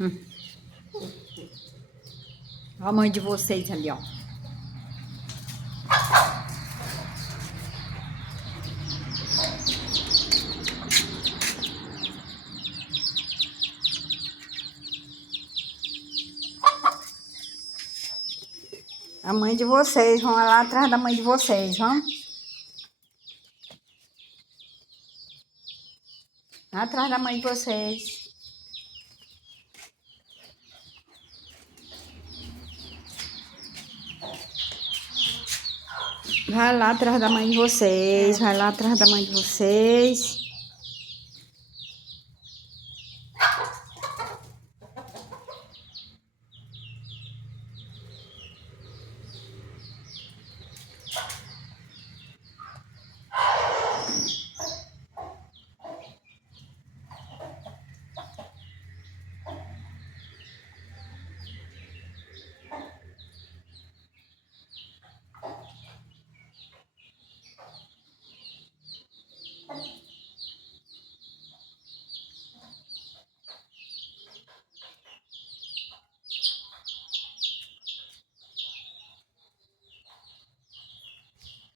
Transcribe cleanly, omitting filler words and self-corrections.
Hum. Olha a mãe de vocês ali, ó. A mãe de vocês, vão lá atrás da mãe de vocês, vão? Atrás da mãe de vocês. Vai lá atrás da mãe de vocês, vai lá atrás da mãe de vocês.